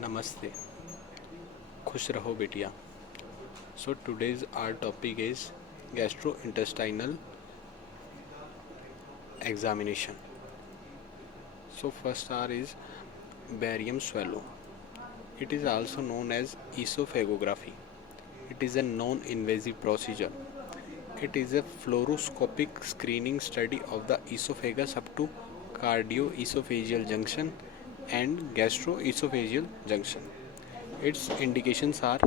Namaste. खुश रहो बेटिया. So today's our topic is gastrointestinal examination. So first R is barium swallow. It is also known as esophagography. It is a non-invasive procedure. It is a fluoroscopic screening study of the esophagus up to cardioesophageal junction and gastroesophageal junction. Its indications are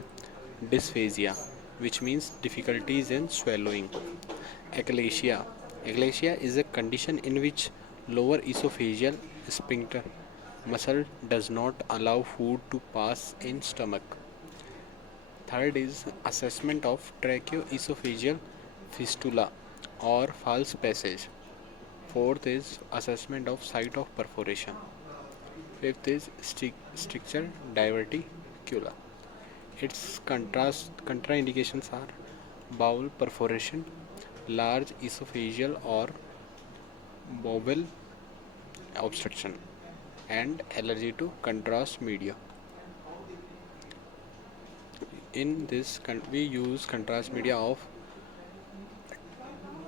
dysphagia, which means difficulties in swallowing. Achalasia. Achalasia is a condition in which lower esophageal sphincter muscle does not allow food to pass in stomach. Third is assessment of tracheoesophageal fistula or false passage. Fourth is assessment of site of perforation. Fifth is stricture diverticula. Its contraindications are bowel perforation, large esophageal or bowel obstruction, and allergy to contrast media. In this, we use contrast media of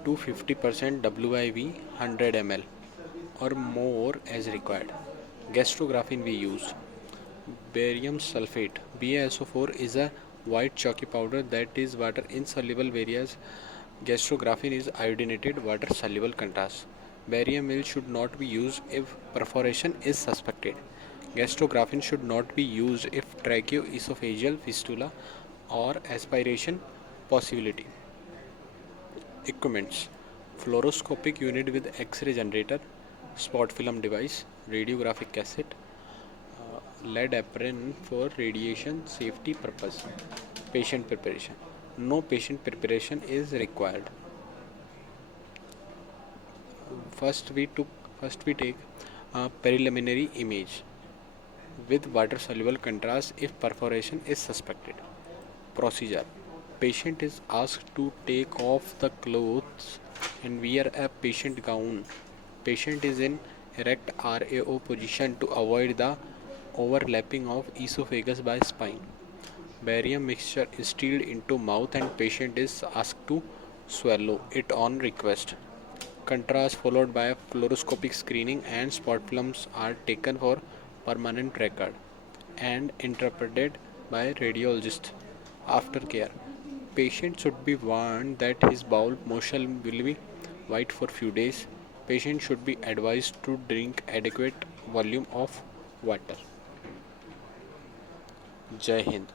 250% WIV 100 ml or more as required. Gastrographin we use barium sulfate. BaSO4 is a white chalky powder that is water insoluble, whereas gastrographin is iodinated water soluble contrast. Barium meal should not be used if perforation is suspected. Gastrographin should not be used if tracheoesophageal fistula or aspiration possibility. Equipments: fluoroscopic unit with X-ray generator, spot film device, radiographic cassette, lead apron for radiation safety purpose. Patient preparation. No patient preparation is required. First we took First we take a preliminary image with water soluble contrast if perforation is suspected. Procedure: patient is asked to take off the clothes and wear a patient gown. Patient is in erect RAO position to avoid the overlapping of esophagus by spine. Barium mixture is instilled into mouth and patient is asked to swallow it on request. Contrast followed by fluoroscopic screening and spot films are taken for permanent record and interpreted by radiologist. Aftercare: patient should be warned that his bowel motion will be white for few days. Patient should be advised to drink adequate volume of water. Jai Hind.